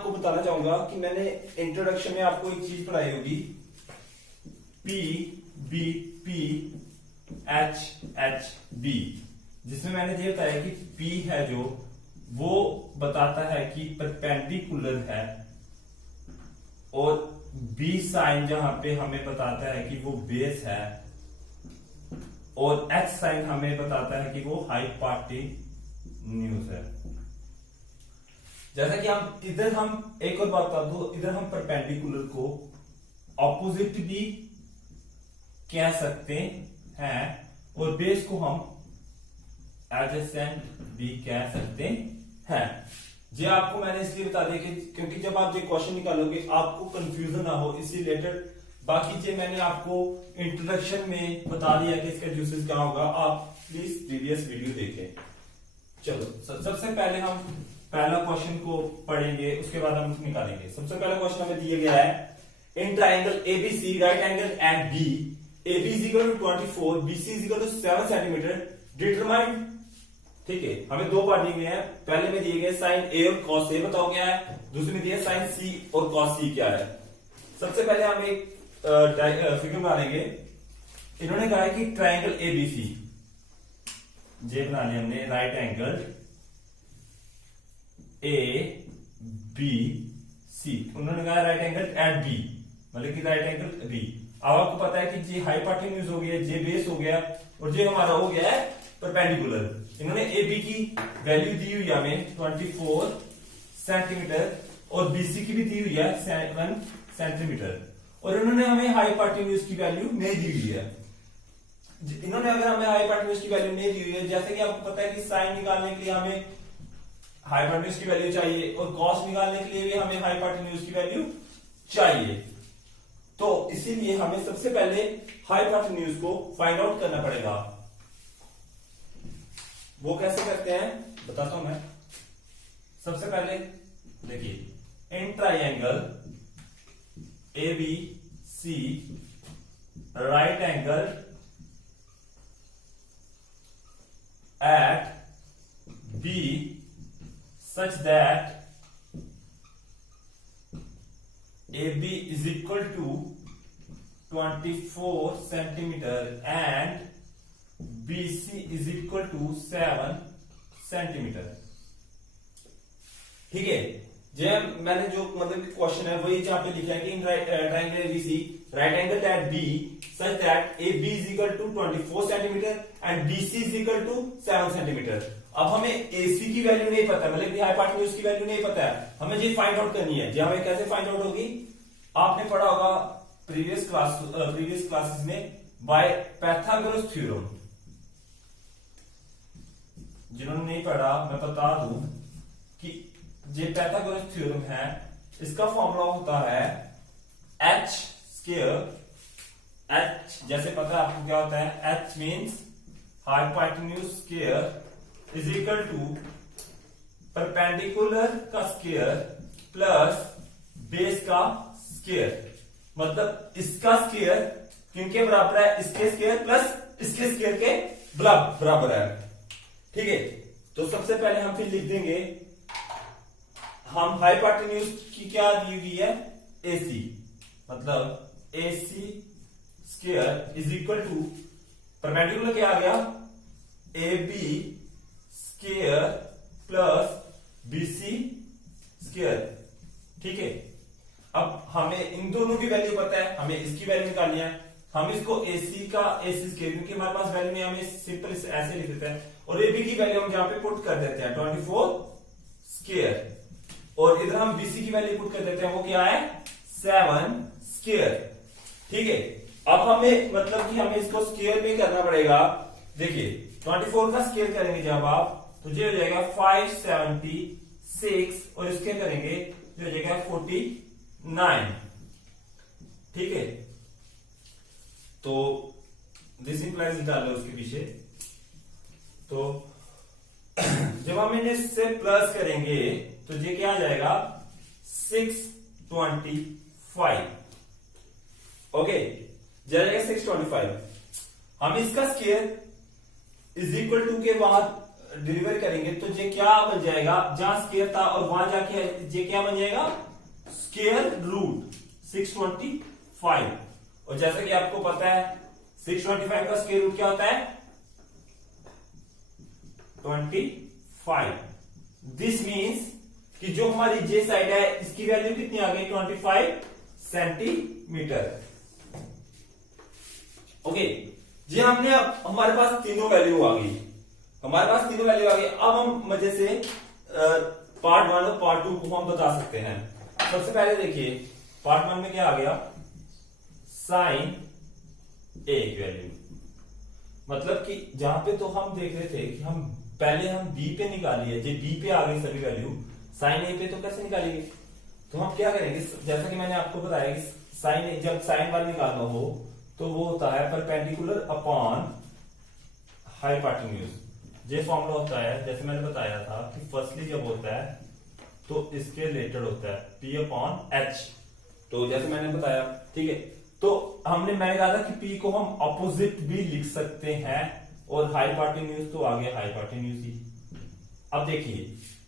आपको बताना चाहूंगा कि मैंने इंट्रोडक्शन में आपको एक चीज पढ़ाई होगी, P B P H H B, जिसमें मैंने ये बताया कि पी है जो वो बताता है कि परपेंडिकुलर है, और बी साइन जहां पे हमें बताता है कि वो बेस है, और एच साइन हमें बताता है कि वो हाइपोटेन्यूज है। जैसा कि हम एक और बात बता दो, इधर हम परपेंडिकुलर को ऑपोजिट भी कह सकते हैं और बेस को हम एडजेसेंट भी कह सकते हैं। ये आपको मैंने इसलिए बता दिया कि क्योंकि जब आप ये क्वेश्चन निकालोगे आपको कंफ्यूजन ना हो, इसी रिलेटेड। बाकी ये मैंने आपको इंट्रोडक्शन में बता दिया कि इसका यूसेज क्या होगा, आप प्लीज प्रीवियस वीडियो देखें। चलो सबसे पहले हम पहला क्वेश्चन को पढ़ेंगे, उसके बाद हम निकालेंगे। सबसे पहला क्वेश्चन हमें दिया गया है, in triangle ABC right angle at B, AB is equal to 24, BC is equal to 7 centimetre, determine. ठीक है, हमें दो पार्ट दिए गए हैं, पहले में दिए गए साइन ए और कॉस ए बताओ क्या है, दूसरे में दिया साइन सी और कॉस सी क्या है। सबसे पहले हम एक फिगर बना लेंगे। इन्होंने कहा है कि ट्राइंगल एबीसी, जे बना लिया हमने, right angle A B C, उन्होंने कहा राइट एंगल एट बी, मतलब कि राइट एंगल बी। अब आपको पता है कि जे हाइपोटेन्यूज हो गया, जे बेस हो गया, और जे हमारा हो गया है परपेंडिकुलर। इन्होंने ए बी की वैल्यू दी हुई है हमें 24 सेंटीमीटर, और बीसी की भी दी हुई है 7 सेंटीमीटर, और इन्होंने हमें हाइपोटेन्यूज की वैल्यू नहीं दी हुई है। इन्होंने अगर हमें हाइपोटेन्यूज की वैल्यू नहीं दी हुई है, जैसे कि आपको पता है कि साइन निकालने के लिए हमें हाइपोटेन्यूज की वैल्यू चाहिए, और कॉस निकालने के लिए भी हमें हाइपोटेन्यूज की वैल्यू चाहिए, तो इसीलिए हमें सबसे पहले हाइपोटेन्यूज को फाइंड आउट करना पड़ेगा। वो कैसे करते हैं बताता हूं मैं। सबसे पहले देखिए, in triangle A B C right angle at B such that AB is equal to 24 centimetre and BC is equal to 7 centimetre. ठीक है, जो मैंने जो मतलब क्वेश्चन है वही जहां पे लिखा है कि in triangle ABC right angle at B such that AB is equal to 24 centimetre and BC is equal to 7 centimetre. अब हमें AC की वैल्यू नहीं पता, मतलब कि हाइपोटेन्यूज की वैल्यू नहीं पता है, हमें ये फाइंड आउट करनी है। ये हमें कैसे फाइंड आउट होगी, आपने पढ़ा होगा प्रीवियस क्लासेस में बाय पाइथागोरस थ्योरम। जिन्होंने नहीं पढ़ा मैं बता दूं कि ये पाइथागोरस थ्योरम है, इसका फॉर्मूला होता है h स्क्वायर। h जैसे पता है आपको क्या होता है, h means hypotenuse square is equal to perpendicular का स्क्वायर प्लस बेस का स्क्वायर, मतलब इसका स्क्वायर किनके बराबर है, इसके स्क्वायर प्लस इसके स्क्वायर के बराबर है। ठीक है, तो सबसे पहले हम फिर लिख देंगे, हम हाइपोटेन्यूज की क्या दी हुई है, AC, मतलब AC square is equal to perpendicular क्या आ गया, AB square plus BC square. ठीक है, अब हमें इन दोनों की वैल्यू पता है, हमें इसकी वैल्यू निकालनी है। हम इसको AC का AC स्क्वायर, क्योंकि हमारे पास वैल्यू नहीं, हमें सिंपल ऐसे लिख देते हैं, और AB की वैल्यू हम यहां पे पुट कर देते हैं 24 स्क्वायर, और इधर हम BC की वैल्यू पुट कर देते हैं, वो क्या है 7 स्क्वायर। ठीक है, अब हमें मतलब कि हमें इसको स्क्वायर में करना पड़ेगा। देखिए 24 का स्क्वायर करेंगे जब आप, तो ये हो जाएगा 576, और इसके करेंगे जो हो जाएगा 49। ठीक है, तो दिस इंप्लाइज डाल लो उसके पीछे। तो जब हम इन्हें से प्लस करेंगे तो ये क्या आ जाएगा 625। ओके, जाएगा 625। हम इसका स्क्वायर इज इक्वल टू के बाद डिलीवर करेंगे तो ये क्या बन जाएगा, जहां स्क्वायर था और वहां जाके ये क्या बन जाएगा, स्क्वायर रूट 625। और जैसा कि आपको पता है 625 का स्क्वायर रूट क्या होता है, 25। दिस मीन्स कि जो हमारी जे साइड है इसकी वैल्यू कितनी आ गई, 25 सेंटीमीटर। ओके जी, हमने अब हमारे पास तीनों वैल्यू आ गई, हमारे पास तीनों वैल्यू आ गई। अब हम मजे से पार्ट 1 और पार्ट 2 को हम बता सकते हैं। सबसे पहले देखिए पार्ट 1 में क्या आ गया, साइन ए की वैल्यू, मतलब कि जहां पे तो हम देख रहे थे कि हम पहले हम बी पे निकालिए, जो बी पे आ गई सभी वैल्यू, साइन ए पे तो कैसे निकालेंगे, तो हम क्या करेंगे, जैसा कि मैंने आपको बताया कि साइन ए, जब साइन वाला निकालना हो तो वो होता है परपेंडिकुलर अपॉन हाइपोटेन्यूज। ये फॉर्मूला होता है, जैसे मैंने बताया था कि फर्स्टली जब होता है तो इसके रिलेटेड होता है P अपॉन एच, तो जैसे मैंने बताया, ठीक है। तो मैंने कहा था कि P को हम अपोजिट भी लिख सकते हैं, और हाइपोटेन्यूज तो आ गया हाइपोटेन्यूज ही। अब देखिए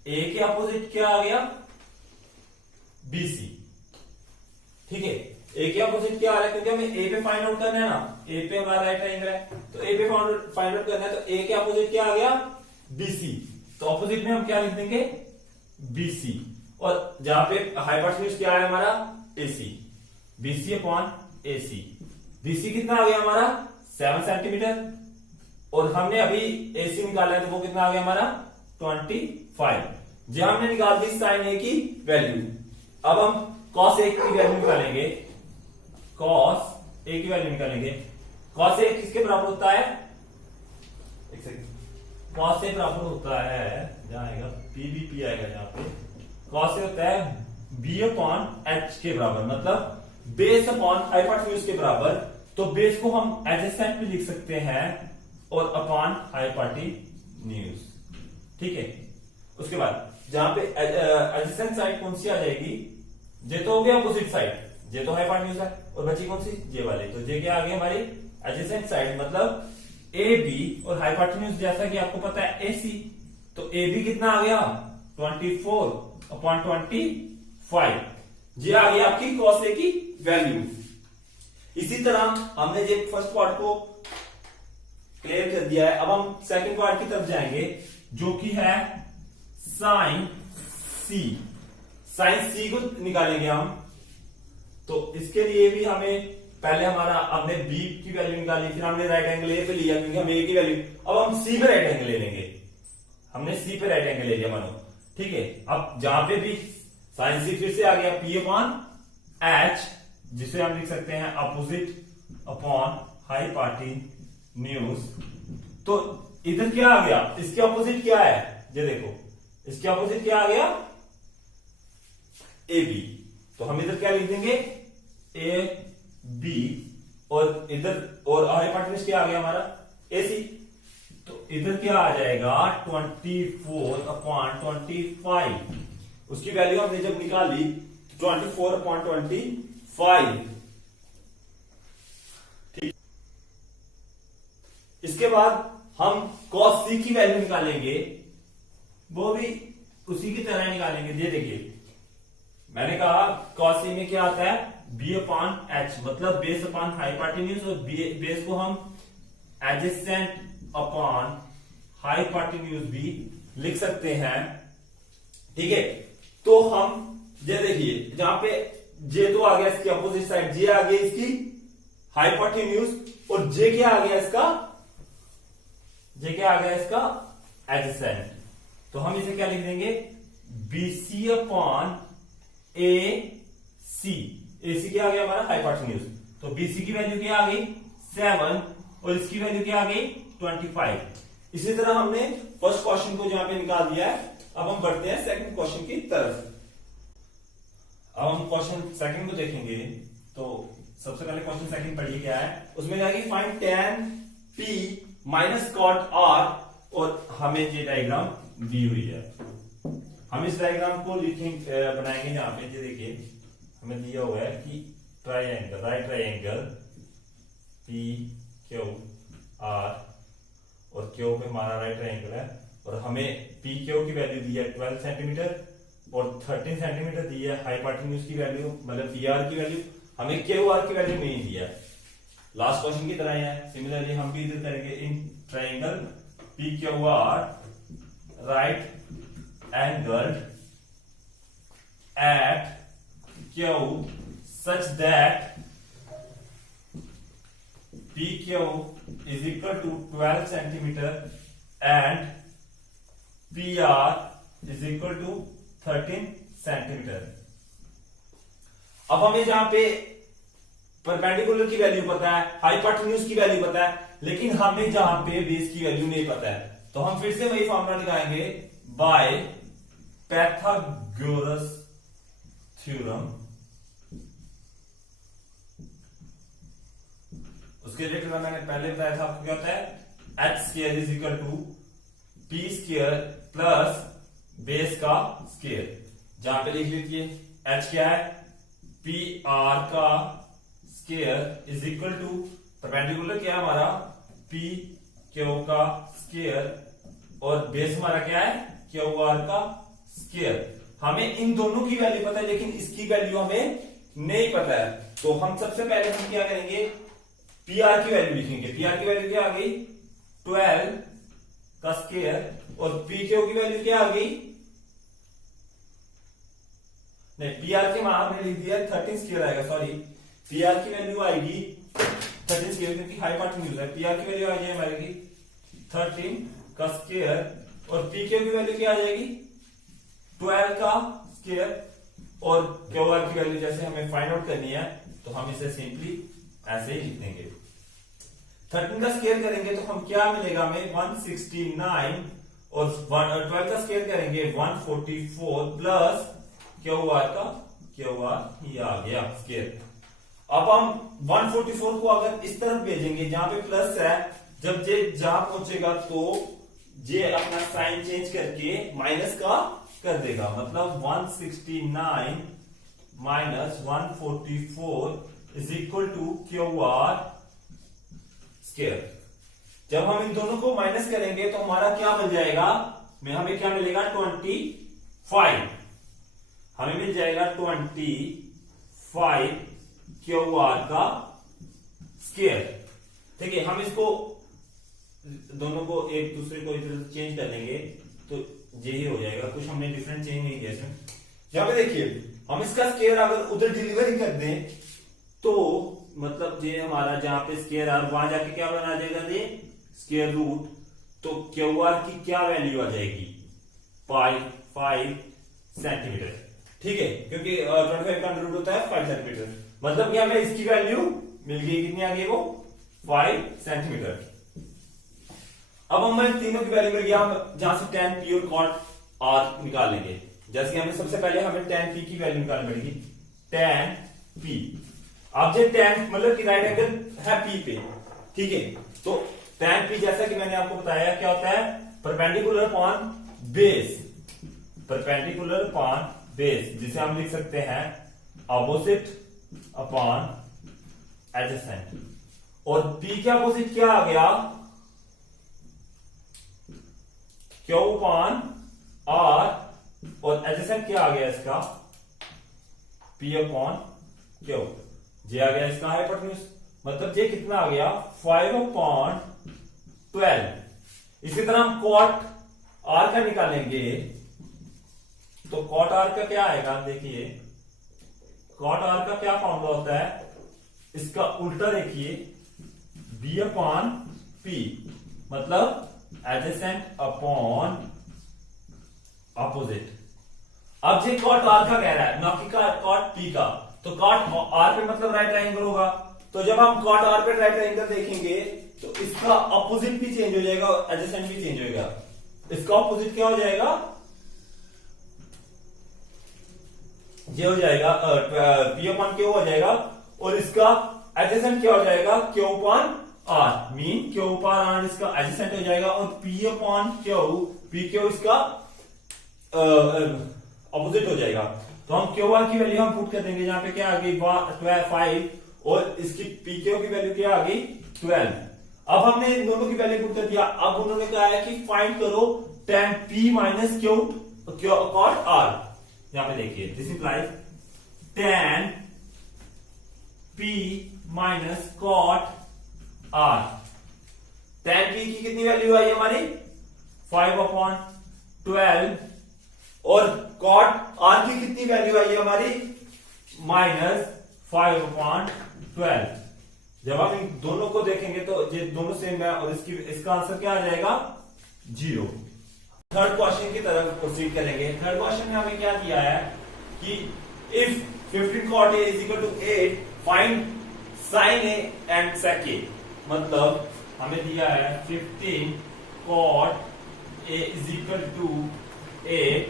ए के अपोजिट क्या आ गया, BC, ठीक है। ए के अपोजिट क्या आ रहा है, क्योंकि हमें ए पे फाइंड आउट करना है ना, ए पे हमारा राइट ट्रायंगल है, तो ए पे फाइंड आउट करना है, तो ए के अपोजिट क्या आ गया, BC। तो अपोजिट में हम क्या लिख देंगे, BC, और जहां पे हाइपोटेन्यूज क्या है हमारा, AC, BC upon AC। BC कितना आ गया हमारा, 7 सेंटीमीटर, और हमने अभी AC निकाला है तो वो कितना आ गया हमारा, 25। जो हमने निकाल दी साइन ए की वैल्यू। अब हम कॉस ए की वैल्यू निकालेंगे, कॉस ए की वैल्यू निकालेंगे। कॉस ए किसके बराबर होता है, एक सेकंड, कॉस ए बराबर होता है, जहां आएगा PBP आएगा, जहां पे कॉस ए होता है B अपॉन एच के बराबर, मतलब बेस अपॉन हाइपोटेन्यूज के बराबर। तो बेस को हम एडजेसेंट भी लिख सकते हैं और अपॉन हाइपोटेन्यूज, ठीक है। उसके बाद जहां पे एडजेसेंट साइड कौन सी आ जाएगी, जे तो हो गया अपोजिट साइड, जे तो हाइपोटेन्यूज है, और बची कौन सी, जे वाली, तो जे क्या आ गई हमारी एडजेसेंट साइड, मतलब AB, और हाइपोटेन्यूज जैसा कि आपको पता है AC, तो AB कितना आ गया, 24 अपॉन 25। ये आ गई आपकी कॉस ए की वैल्यू। इसी तरह हमने जो फर्स्ट पार्ट को क्लियर कर दिया है, अब हम सेकंड पार्ट की तरफ जाएंगे, जो कि है साइन C। साइन C को निकालेंगे हम, तो इसके लिए भी हमें पहले हमने B की वैल्यू निकाली, फिर हमने राइट एंगल ए पे लिया क्योंकि हम A की वैल्यू, अब हम C पे राइट एंगल ले लेंगे, हमने C पे राइट एंगल ले लिया मानो, ठीक है। अब जहां पे भी साइन C फिर से आ गया P अपॉन एच, जिसे हम लिख सकते हैं अपोजिट अपॉन हाइपोटेन्यूज। तो इधर क्या आ गया, इसके अपोजिट क्या है, ये देखो, इसके अपोजिट क्या आ गया, AB। तो हम इधर क्या लिख देंगे, AB, और इधर और हाइपोटेन्यूज क्या आ गया हमारा, AC। तो इधर क्या आ जाएगा, 24 अपॉन 25। उसकी वैल्यू हमने जब निकाली 24 अपॉन 25, ठीक। इसके बाद हम cos C की वैल्यू निकालेंगे, वो भी उसी की तरह निकालेंगे। ये देखिए मैंने कहा cos C में क्या आता है, B अपॉन एच, मतलब बेस अपॉन हाइपोटेन्यूज, और बेस को हम एडजेसेंट अपॉन हाइपोटेन्यूज भी लिख सकते हैं, ठीक है। तो हम ये देखिए जहां पे जे तो आ गया इसकी अपोजिट साइड, जे आ गया इसकी हाइपोटेन्यूज, और जे क्या आ गया इसका, जे क्या आ गया इसका एडजेसेंट। तो हम इसे क्या लिख देंगे, BC अपॉन AC। AC क्या आ गया हमारा हाइपोटेन्यूज, तो BC की वैल्यू क्या आ गई 7, और इसकी वैल्यू क्या आ गई 25। इसी तरह हमने फर्स्ट क्वेश्चन को जहां पे निकाल दिया है। अब हम बढ़ते हैं सेकंड क्वेश्चन की तरफ। अब हम क्वेश्चन सेकंड को देखेंगे, तो सबसे पहले क्वेश्चन सेकंड पढ़िए क्या है, उसमें जाएगी find tan P minus cot R, और हमें ये डायग्राम दी हुई है। हम इस डायग्राम को लिखेंगे, बनाएंगे, जहां पे ये देखिए हमें दिया हुआ है कि triangle, right triangle P Q R, और Q पे हमारा राइट ट्राइंगल है और हमें पी क्यू की वैल्यू दी है 12 सेंटीमीटर और 13 सेंटीमीटर दी है हाइपोटेन्यूज की वैल्यू, मतलब पी आर की वैल्यू, हमें क्यू आर की वैल्यू नहीं दी है। लास्ट क्वेश्चन की तरह है, सिमिलरली हम भी इधर करेंगे in triangle P Q are right angled at Q such that PQ is equal to 12 centimeter and PR is equal to 13 centimeter। अब हमें जहां पे परपेंडिकुलर की वैल्यू पता है, हाइपोटेन्यूज की वैल्यू पता है, लेकिन हमें जहां पे बेस की वैल्यू नहीं पता है, तो हम फिर से वही फॉर्मूला लगाएंगे बाय पैथागोरस थ्योरम। उसके रिलेटेड मैंने पहले बताया था आपको क्या होता है, H square is equal to P square plus base का स्क्वायर। जहां पे लिख लीजिए एच क्या है, पी आर का square is equal to perpendicular क्या है हमारा, पी क्यू का स्क्वायर और बेस हमारा क्या है, क्यू आर का स्क्वायर। हमें इन दोनों की वैल्यू पता है लेकिन इसकी वैल्यू हमें नहीं पता है, तो हम सबसे पहले हम क्या करेंगे, पी आर की वैल्यू लिखेंगे। पी आर की वैल्यू क्या आ गई, 12 का स्क्वायर और पी क्यू की वैल्यू क्या आ गई, नहीं पी आर के मान हमने लिख दिया 13 स्क्वायर आएगा, सॉरी पी आर की वैल्यू आएगी 13 स्क्वायर क्योंकि हाइपोटेन्यूज है। पी आर की वैल्यू आ जाएगी हमारी 13 का स्क्वायर और पी क्यू की वैल्यू क्या आ जाएगी 12 का स्क्वायर और क्यू आर की वैल्यू जैसे हमें फाइंड आउट करनी है तो हम इसे सिंपली ऐसे ही लिख देंगे। 13 का स्क्वायर करेंगे तो हम क्या मिलेगा हमें 169 और 12 का स्क्वायर करेंगे 144 प्लस क्यू आर ये आ गया स्क्वायर। अब हम 144 को अगर इस तरफ भेजेंगे जहां पे प्लस है, जब ये जहां पहुंचेगा तो ये अपना साइन चेंज करके माइनस का कर देगा, मतलब 169 minus 144 is equal to Q R square. जब हम इन दोनों को माइनस करेंगे तो हमारा क्या बन जाएगा, हमें क्या मिलेगा 25, हमें मिल जाएगा 25 क्यू आर का स्क्वायर। ठीक है, हम इसको दोनों को एक दूसरे को इधर चेंज कर लेंगे तो यही हो जाएगा, कुछ हमने डिफरेंट चेंज नहीं किया इसमें। यहां पे देखिए हम इसका स्क्वायर अगर उधर डिलीवरी कर दें तो मतलब ये हमारा जहां पे स्क्वायर आर वहां जाके क्या बना जाएगा, ये स्क्वायर रूट, तो क्यू आर की क्या वैल्यू आ जाएगी 5 सेंटीमीटर। ठीक है, क्योंकि 25 का अंडर रूट होता है 5 सेंटीमीटर, मतलब कि हमें इसकी वैल्यू मिल गई, कितनी आ गई वो 5 सेंटीमीटर। अब हमें तीनों की वैल्यू मिल गया, हम जहां से tan p और cot r निकालेंगे। जैसे कि हमें सबसे पहले हमें tan p की वैल्यू निकालनी पड़ेगी, tan p। अब जो tan मतलब कि राइट एंगल है p पे, ठीक है, तो tan p जैसा कि मैंने आपको बताया क्या होता है, perpendicular upon base, perpendicular upon base, जिसे हम लिख सकते हैं अपोजिट अपॉन एडजेसेंट। और p के अपोजिट क्या आ गया, क्यू अपॉन आर, और एडजेसेंट क्या आ गया इसका पी अपॉन क्यू, जे आ गया इसका हाइपोटेन्यूज, मतलब ये कितना आ गया 5 अपॉन 12। इसी तरह हम कॉट आर का निकालेंगे तो कॉट आर का क्या आएगा, देखिए कॉट आर का क्या फॉर्मूला होता है, इसका उल्टा देखिए बी अपॉन पी, मतलब एडजेसेंट अपॉन अपोजिट। अब ये कॉट आर का कह रहा है, ना कि कॉट पी का, तो कॉट आर पे मतलब राइट ट्रायंगल होगा, तो जब हम कॉट आर पे राइट ट्रायंगल देखेंगे तो इसका अपोजिट भी चेंज हो जाएगा और एडजेसेंट भी चेंज होगा। इसका अपोजिट क्या हो जाएगा, ये हो जाएगा पी अपॉन क्यू हो जाएगा, और इसका एडजेसेंट क्या हो जाएगा Q upon R, mean Q upon R इसका एडजेसेंट हो जाएगा, और P upon Q, P Q इसका अपोजिट हो जाएगा। तो हम क्यू आर की वैल्यू हम पुट कर देंगे, जहां पे क्या आ गई 5 और इसकी पी क्यू की वैल्यू क्या आ गई 12। अब हमने इन दोनों की वैल्यू पुट कर दिया, अब उन्होंने कहा है कि फाइंड करो tan p minus cot r, यहां पे देखिए this implies tan p minus cot r। tan p की कितनी वैल्यू आई हमारी 5/12 और cot r की कितनी वैल्यू आई हमारी -5/12। जब हम इन दोनों को देखेंगे तो ये दोनों सेम है और इसका आंसर क्या आ जाएगा 0। थर्ड क्वेश्चन की तरफ प्रोसीड करेंगे। थर्ड क्वेश्चन में हमें क्या दिया है कि if 15 cot a is equal to 8 find sin a and sec a। मतलब हमें दिया है 15 cot a is equal to 8,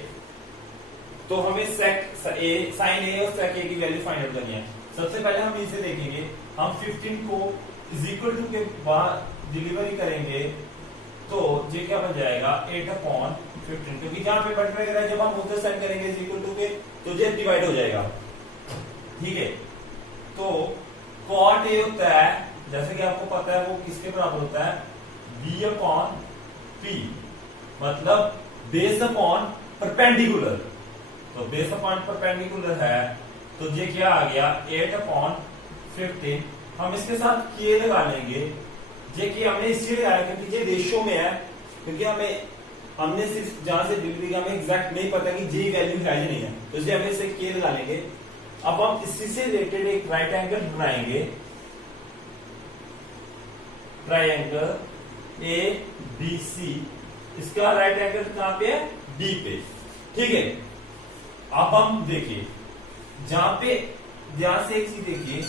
तो हमें sin a और sec a की वैल्यु फाइंड आउट करनी है। सबसे पहले हम इसे देखेंगे, हम 15 को इज इक्वल टू के बाद डिलीवरी करेंगे तो ये क्या बन जाएगा 8/15, क्योंकि जहां पे बट वगैरह जब हम उधर साइन करेंगे इज इक्वल टू के तो ये डिवाइड हो जाएगा। ठीक है, तो cot a होता है, जैसे कि आपको पता है वो किसके बराबर होता है b/p, मतलब बेस अपॉन परपेंडिकुलर। तो बेस अपॉन परपेंडिकुलर है तो ये क्या आ गया 8/15। हम इसके साथ k लगा लेंगे, ये कि हमने इसलिए लगाया क्योंकि ये रेशियो में है, क्योंकि हमने सिर्फ जहां से डिलीवरी का हमें एग्जैक्ट नहीं पता कि जी वैल्यू है या नहीं है, तो इसलिए हमें इसे k लगा लेंगे। अब हम इसी से रिलेटेड एक राइट एंगल बनाएंगे, ट्राइंगल ABC। इसका राइट एंगल कहां पे है D पे। ठीक है, अब हम देखिए जहां से एक चीज देखिए,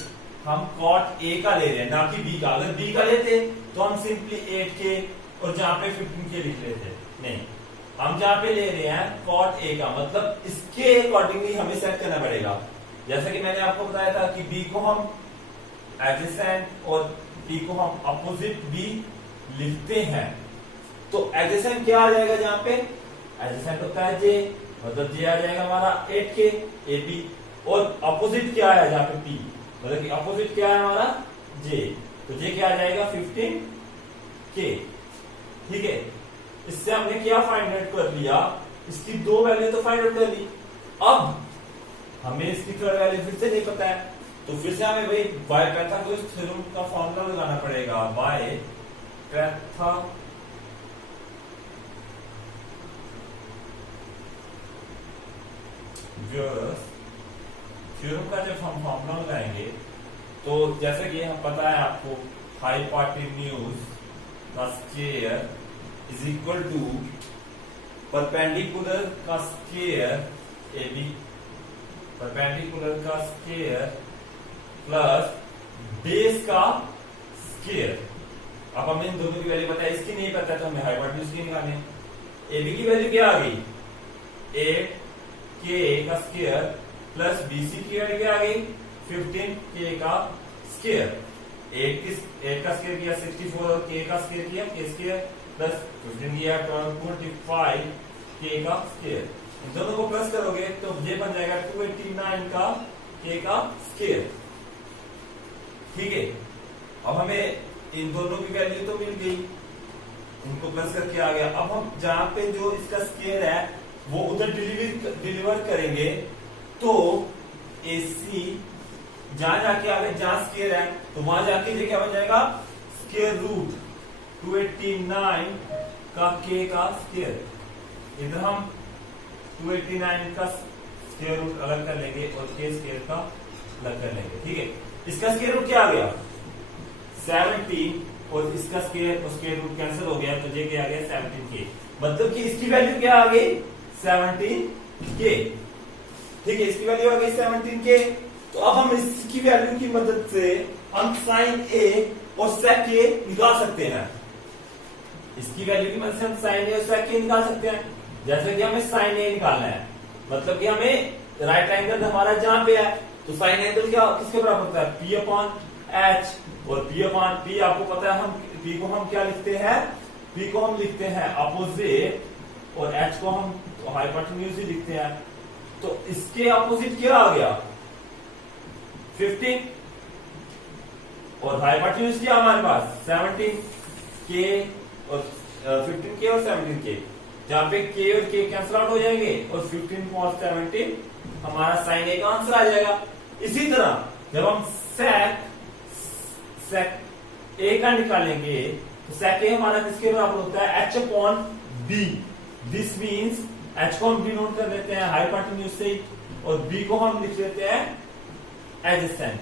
हम cot A का ले रहे हैं ना कि B का। अगर B का लेते तो हम सिंपली 8k और जहां पे 15k लिख लेते, नहीं, हम जहां पे ले रहे हैं cot A का, मतलब इसके अकॉर्डिंगली हमें सेट करना पड़ेगा। जैसा कि मैंने आपको बताया था कि B को हम एडजेसेंट और D को हम अपोजिट भी लिखते हैं। तो एडजेसेंट क्या आ जाएगा, जहां पे एडजेसेंट होता है J, मतलब J आ जाएगा हमारा 8k AB, और अपोजिट क्या है जहां पे P, मतलब कि अपोजिट क्या है हमारा J, तो J क्या आ जाएगा 15k। ठीक है, इससे हमने क्या फाइंड आउट कर लिया, इसकी दो वैल्यू तो फाइंड आउट कर ली। अब हमें इसकी थर्ड वैल्यू फिर से नहीं पता है, तो फिर से हमें भाई पाइथागोरस थ्योरम का फॉर्मूला लगाना पड़ेगा। पाइथागोरस थ्योरम का जब हम फॉर्मूला लगाएंगे तो जैसे कि हम पता है आपको हाइपोटेन्यूज का square is equal to perpendicular का स्क्वायर AB, परपेंडिकुलर का स्क्वायर प्लस बेस का स्क्वायर। अब हमें इन दोनों की वैल्यू पता है, इसकी नहीं पता तो हमें हाइपोटेन्यूज की निकालनी है। AB की वैल्यू क्या आ गई 8k का स्क्वायर प्लस BC की वैल्यू क्या आ गई 15k का स्क्वायर। 8 का स्क्वायर किया 64 और k का स्क्वायर किया k स्क्वायर प्लस 15 किया 25k का स्क्वायर। इन दोनों को प्लस करोगे तो ये बन जाएगा 289 का k का स्क्वायर। ठीक है, अब हमें इन दोनों की वैल्यू तो मिल गई, इनको प्लस करके आ गया। अब हम जहां पे जो इसका स्क्वायर है वो उधर डिलीवर करेंगे तो AC जहां जाके आ गए, जहां स्क्वायर है तो वहां जाके ये क्या बन जाएगा स्क्वायर रूट 289 का k का स्क्वायर। इधर हम 289 का स्क्वायर रूट अलग कर लेंगे और k स्क्वायर का अलग कर लेंगे। ठीक है, इसका स्क्वायर रूट क्या आ गया 17 और इसका स्क्वायर और स्क्वायर रूट कैंसिल हो गया तो ये क्या आ गया 17k, मतलब कि इसकी वैल्यू क्या आ गई 17k। ठीक है, इसकी वैल्यू आ गई 17k। तो अब हम इसकी वैल्यू की मदद से हम sin A और sec A निकाल सकते हैं। इसकी वैल्यू की मदद से हम sin A और sec A निकाल सकते हैं। जैसे कि हमें sin A निकालना है, मतलब कि हमें राइट एंगल हमारा जहां पे है तो sin एंगल क्या किसके बराबर होता है P/H, और P/P आपको पता है हम P को हम क्या लिखते हैं, P को हम लिखते हैं अपोजिट और H को हम हाइपोटेन्यूज ही लिखते हैं। तो इसके अपोजिट क्या आ गया 15 और हाइपोटेन्यूज क्या हमारे पास 17k और 15k और 17k। जहां पे के और के कैंसिल आउट हो जाएंगे और 15 cos 17 हमारा साइन ए का आंसर आ जाएगा। इसी तरह जब हम सेक ए का निकालेंगे तो सेक ए हमारा किसके बराबर होता है, h upon B. This means h को हम डिनोट कर लेते हैं हाइपोटेन्यूज से और b को हम लिख लेते हैं एडजेसेंट।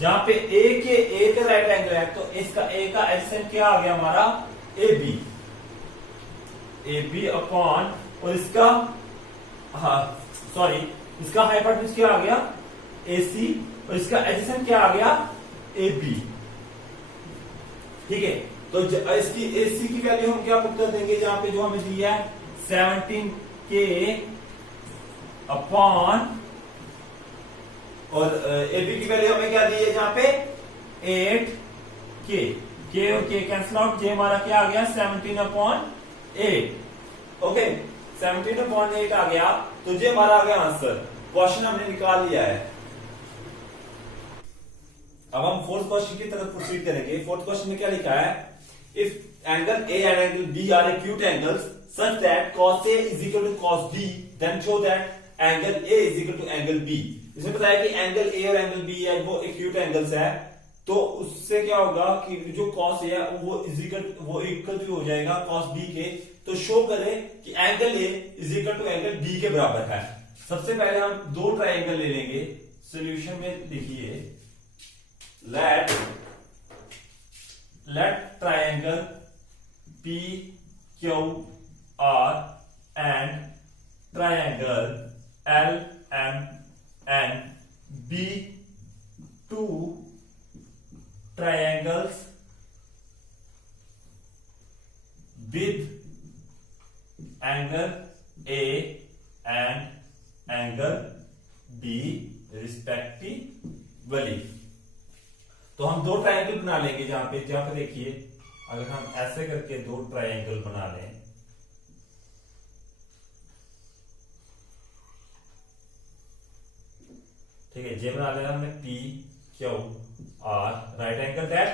जहां पे ए के राइट एंगल है तो इसका ए का एडजेसेंट क्या आ गया हमारा, ए बी अपॉन और इसका इसका हाइपोटेन्यूज क्या आ गया, AC और इसका एडजेसेंट क्या आ गया, AB। ठीक है, तो इसकी AC की वैल्यू हम क्या पुट कर देंगे, जहां पे जो हमें दिया है 17K अपॉन और AB की वैल्यू हमें क्या दी है, जहां पे 8K। K और K कैंसिल आउट, J हमारा क्या आ गया 17 अपॉन 8। ओके, 17 अपॉन 8 आ गया तो J हमारा आ गया आंसर। क्वेश्चन हमने निकाल लिया है। अब हम फोर्थ क्वेश्चन की तरफ प्रोसीड करेंगे। फोर्थ क्वेश्चन में क्या लिखा है, if angle A and angle B are acute angles such that cos A is equal to cos B, then show that angle A is equal to angle B। इसमें बताया कि angle A और angle B है वो acute angles है, तो उससे क्या होगा कि जो cos A है वो इक्वल टू हो जाएगा cos B के। तो शो करें कि angle A is equal to angle B के बराबर है। सबसे पहले हम दो ट्रायंगल ले लेंगे। सॉल्यूशन में लिखिए, let triangle PQR and triangle LMN be two triangles with angle A and angle B respectively। तो हम दो ट्रायंगल बना लेंगे। जहां पे देखिए, अगर हम ऐसे करके दो ट्रायंगल बना लें, ठीक है, जे बना लेना हमने P Q R, right angle that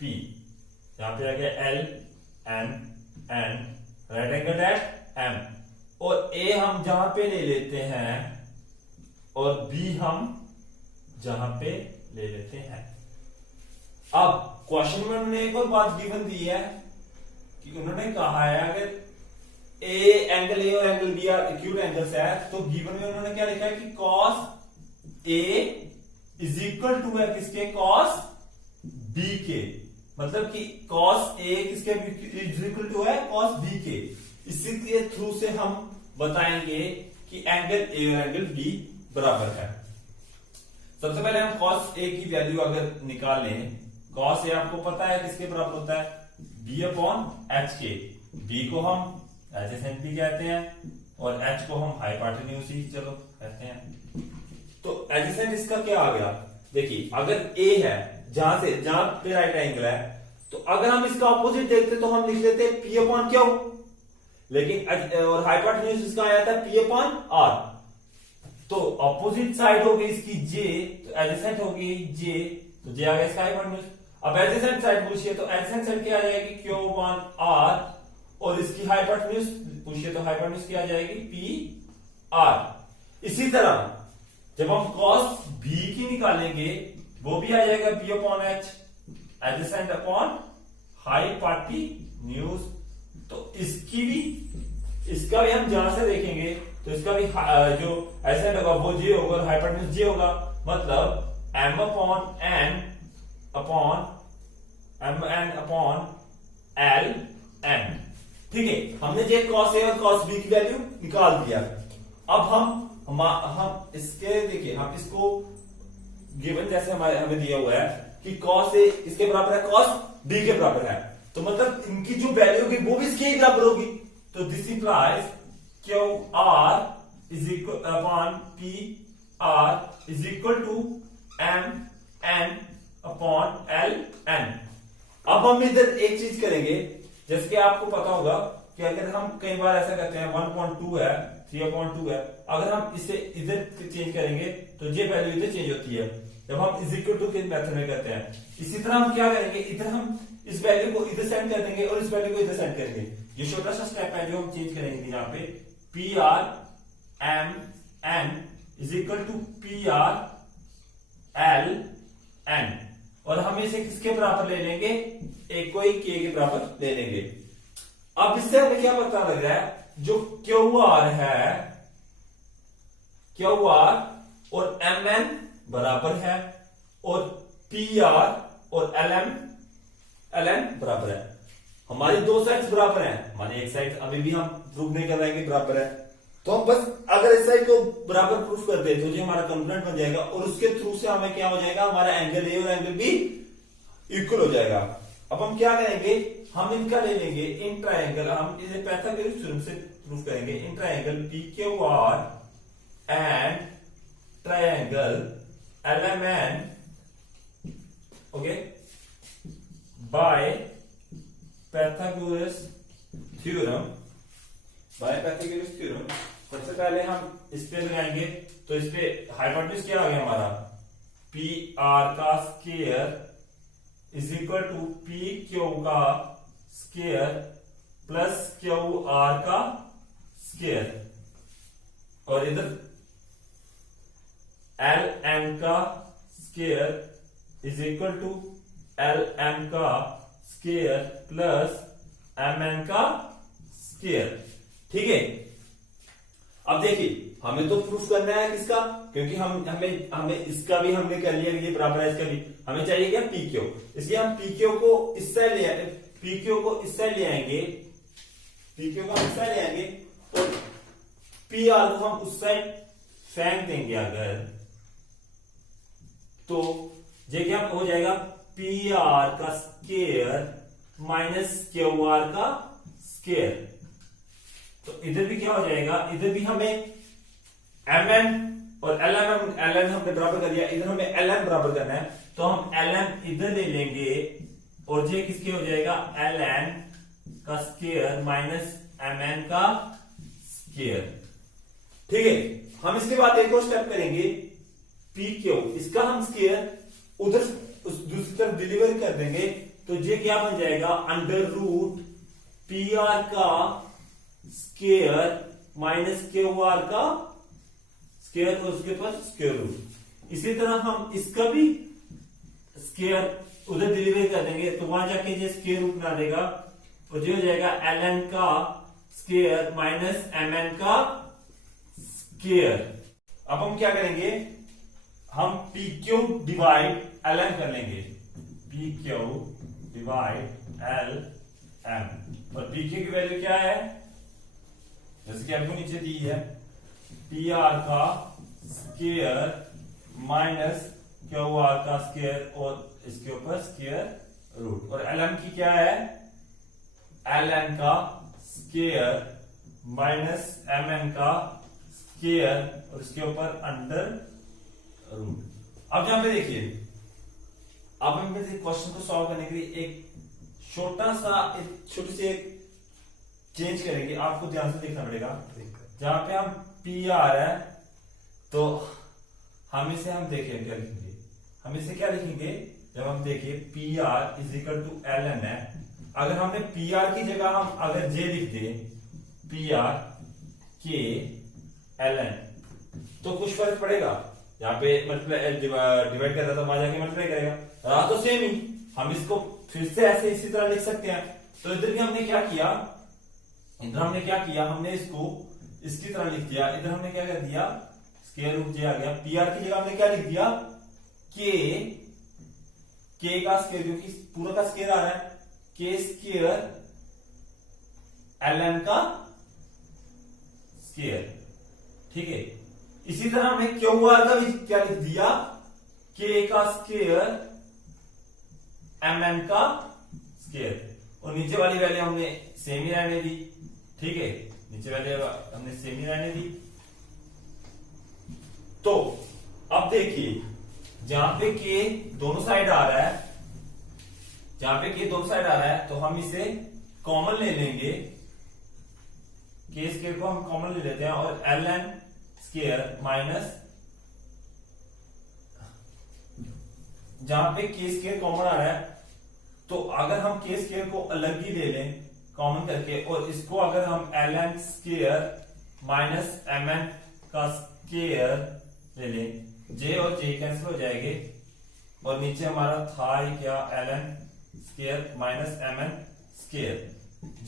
P। यहां पे आ गया L M N, right angle that M। और A हम जहां पे ले लेते हैं और B हम जहां पे ले लेते हैं। अब क्वेश्चन में उन्होंने एक और बात गिवन दी है कि उन्होंने कहा है अगर एंगल A और angle B are acute angles है, तो गिवन में उन्होंने क्या लिखा है कि cos A is equal to है किसके, cos B के। मतलब कि cos A किसके इज इक्वल टू है cos B के। इसी के थ्रू से हम बताएंगे कि एंगल A और एंगल B बराबर है। सबसे पहले हम cos A की वैल्यू अगर निकालें, cos A आपको पता है किसके बराबर होता है, B अपॉन H के। B को हम एडजेसेंट भी कहते हैं और H को हम हाइपोटेन्यूज ही चलो कहते हैं। तो एडजेसेंट इसका क्या आ गया, देखिए अगर A है जहां पे राइट एंगल है, तो अगर हम इसका ऑपोजिट देखते तो हम लिख लेते P अपॉन Q, लेकिन और हाइपोटेन्यूज इसका आया था P अपॉन R। तो ऑपोजिट साइड हो गई इसकी J, तो एडजेसेंट होगी J, तो J आ गया इसका हाइपोटेन्यूज। अब एडजेसेंट साइड पूछिए तो एडजेसेंट साइड क्या आ जाएगी, Q अपॉन R, और इसकी हाइपोटेन्यूज पूछिए तो हाइपोटेन्यूज क्या आ जाएगी, P R। इसी तरह जब हम cos B की निकालेंगे वो भी आ जाएगा P upon H, adjacent upon hypotenuse. तो इसका भी हम जहां से देखेंगे तो इसका भी जो एडजेसेंट होगा वो J होगा और हाइपोटेन्यूज J होगा। मतलब M अपॉन L M। ठीक है, हमने जो cos A और cos B की वैल्यू निकाल दिया। अब हम इसके देखिए, हम इसको गिवन जैसे हमें दिया हुआ है कि cos A इसके बराबर है, cos B के बराबर है, तो मतलब इनकी जो वैल्यू होगी वो भी इसके बराबर होगी। तो this implies Q R is equal upon P R is equal to M N अपॉन L N। अब हम इधर एक चीज करेंगे, जैसे कि आपको पता होगा कि अगर हम कई बार ऐसा करते हैं 1.2 है 3.2 है, अगर हम इसे इधर चेंज करेंगे तो ये वैल्यू इधर चेंज होती है। जब हम इज इक्वल टू के मेथड में करते हैं। इसी तरह हम क्या करेंगे, इधर हम इस वैल्यू को इधर सेंड कर देंगे और इस वैल्यू को इधर सेंड करेंगे। ये छोटा सा स्टेप है जो हम चेंज करेंगे यहाँ पे, P R M N is equal to P R L N, और हम इसे किसके बराबर ले लेंगे, एक को ही के बराबर ले लेंगे। अब इससे हमें क्या पता लग रहा है, जो क्यू आर है, क्यू आर और एम एन बराबर है और पी आर और एल एन बराबर है। हमारी दो साइड्स बराबर हैं, माने एक साइड अभी भी हम प्रूफ नहीं करवाएंगे बराबर है, तो हम बस अगर इस साइड को बराबर प्रूफ कर दे तो ये हमारा कंपोनेंट बन जाएगा, और उसके थ्रू से हमें क्या हो जाएगा, हमारा एंगल ए और एंगल बी इक्वल हो जाएगा। अब हम क्या करेंगे, हम इनका ले लेंगे इन ट्रायंगल, हम इसे पाइथागोरस थ्योरम से प्रूफ करेंगे, in triangle P Q R and triangle L M N, okay, by Pythagoras theorem, by Pythagoras theorem. सबसे पहले हम इस पे लगाएंगे, तो इस पे हाइपोटेन्यूज क्या आ गया हमारा, पी आर का square is equal to P Q का स्क्वायर प्लस क्यू आर का स्क्वायर, और इधर एल एम का square is equal to L M का स्क्वायर प्लस एम एन का स्क्वायर। ठीक है, अब देखिए हमें तो प्रूफ करना है किसका, क्योंकि हमें इसका भी हमने कर लिया कि ये बराबर है, इसका भी हमें चाहिए क्या, पी क्यू। इसलिए हम पी क्यू को इस साइड ले आएंगे, पी क्यू को इस साइड ले आएंगे, पी क्यू को हम इस साइड ले आएंगे, तो पी आर को हम उस साइड फेंक देंगे अगर, तो ये क्या हो जाएगा, पी आर का स्क्वायर माइनस क्यू आर का स्क्वायर। तो इधर भी क्या हो जाएगा, इधर भी हमें एम एन और एल एन हमने बराबर कर लिया, इधर हमें एल एन बराबर करना है, तो हम एल एन इधर ले लेंगे और ये किसके हो जाएगा, एल एन का स्क्वायर माइनस एम एन का स्क्वायर। ठीक है, हम इसके बाद एक और स्टेप करेंगे, पी क्यू इसका हम स्क्वायर उधर उस दूसरी तरफ डिलीवर कर देंगे, तो ये क्या बन जाएगा, अंडर रूट पी आर का स्क्वायर माइनस क्यू आर का स्क्वायर और उसके पास स्क्वायर रूट। इसी तरह हम इसका भी स्क्वायर उधर डिलीवर कर देंगे, तो वहां जाके ये स्क्वायर रूट बना देगा, और ये हो जाएगा एल एन का स्क्वायर माइनस एम एन का स्क्वायर। अब हम क्या करेंगे, हम P Q divide L M कर लेंगे, P Q divide L M, और पी क्यू की वैल्यू क्या है, जैसे कि आपको नीचे दी है, पी आर का स्क्वायर माइनस क्यू आर का स्क्वायर और इसके ऊपर स्क्वायर रूट, और एल एम की क्या है, एल एन का स्क्वायर माइनस एम एन का स्क्वायर और इसके ऊपर अंडर रूट। अब यहां पे देखिए, अब हम क्वेश्चन को सॉल्व करने के लिए एक छोटा सा छोटी सी एक चेंज करेंगे, आपको ध्यान से देखना पड़ेगा। जहां पे हम पी आर है, तो हम इसे हम देखें क्या लिखेंगे, हम इसे क्या लिखेंगे, जब हम देखिए P R is equal to L N है, अगर हमने पी आर की जगह हम अगर जे लिख दे, पी आर के एल एन, तो कुछ फर्क पड़ेगा, यहाँ पे डिवाइड कर रहा था, वहां जाके मल्टीप्लाई करेगा, रहा तो सेम ही, हम इसको फिर से ऐसे इसी तरह लिख सकते हैं। तो इधर भी हमने क्या किया, हमने इसको इसकी तरह लिख दिया, इधर हमने क्या कर दिया, स्क्वायर रूट जे आ गया, पी आर की जगह हमने क्या लिख दिया, के का स्क्वायर, क्योंकि पूरा का स्क्वायर आ रहा है, के स्क्वायर एल एन का स्क्वायर। ठीक है, इसी तरह हमने क्यू आर का भी क्या लिख दिया, के का स्क्वायर एम एन का स्क्वायर, और नीचे वाली वैल्यू हमने सेम ही रहने दी। ठीक है, नीचे वाली हमने सेम ही रहने दी। तो अब देखिए, जहां पे के दोनों साइड आ रहा है, तो हम इसे कॉमन ले लेंगे, के स्क्वायर को हम कॉमन ले लेते हैं, और एल एन स्क्वायर माइनस जहां पे के स्क्वायर कॉमन आ रहा है, तो अगर हम के स्क्वायर को अलग ही ले लें कॉमन करके, और इसको अगर हम ln स्क्वायर माइनस mn का स्क्वायर ले लें, j और j कैंसिल हो जाएंगे, और नीचे हमारा था ही क्या, ln square minus mn square,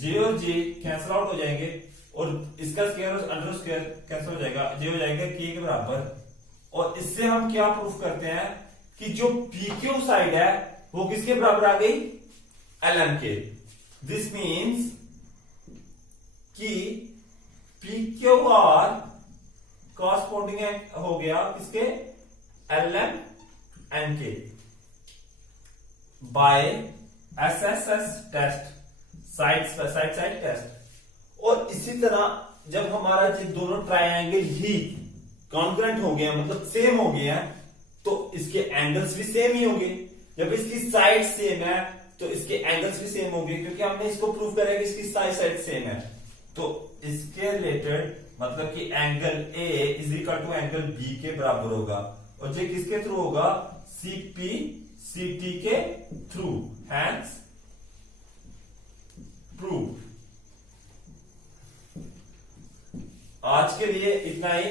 j और j कैंसिल आउट हो जाएंगे, और इसका स्क्वायर और अंडर स्क्वायर कैंसिल हो जाएगा, j हो जाएगा k के बराबर। और इससे हम क्या प्रूफ करते हैं कि जो PQ साइड है वो किसके बराबर आ गई, ln के। दिस मीन्स कि PQR कॉरस्पॉन्डिंग हो गया किसके, ln n के, by SSS test, side test. और इसी तरह जब हमारा ये दोनों ट्रायंगल ही कॉन्ग्रुएंट हो गए, मतलब सेम हो गए हैं, तो इसके एंगल्स भी सेम ही होंगे। जब इसकी साइड सेम है तो इसके एंगल्स भी सेम होंगे, क्योंकि हमने इसको प्रूव करा कि इसकी साइड सेम है। तो इसके रिलेटेड मतलब कि angle A is equal to angle B के बराबर होगा, और ये किसके थ्रू होगा, CP CT के थ्रू, हैंस प्रूव। आज के लिए इतना ही।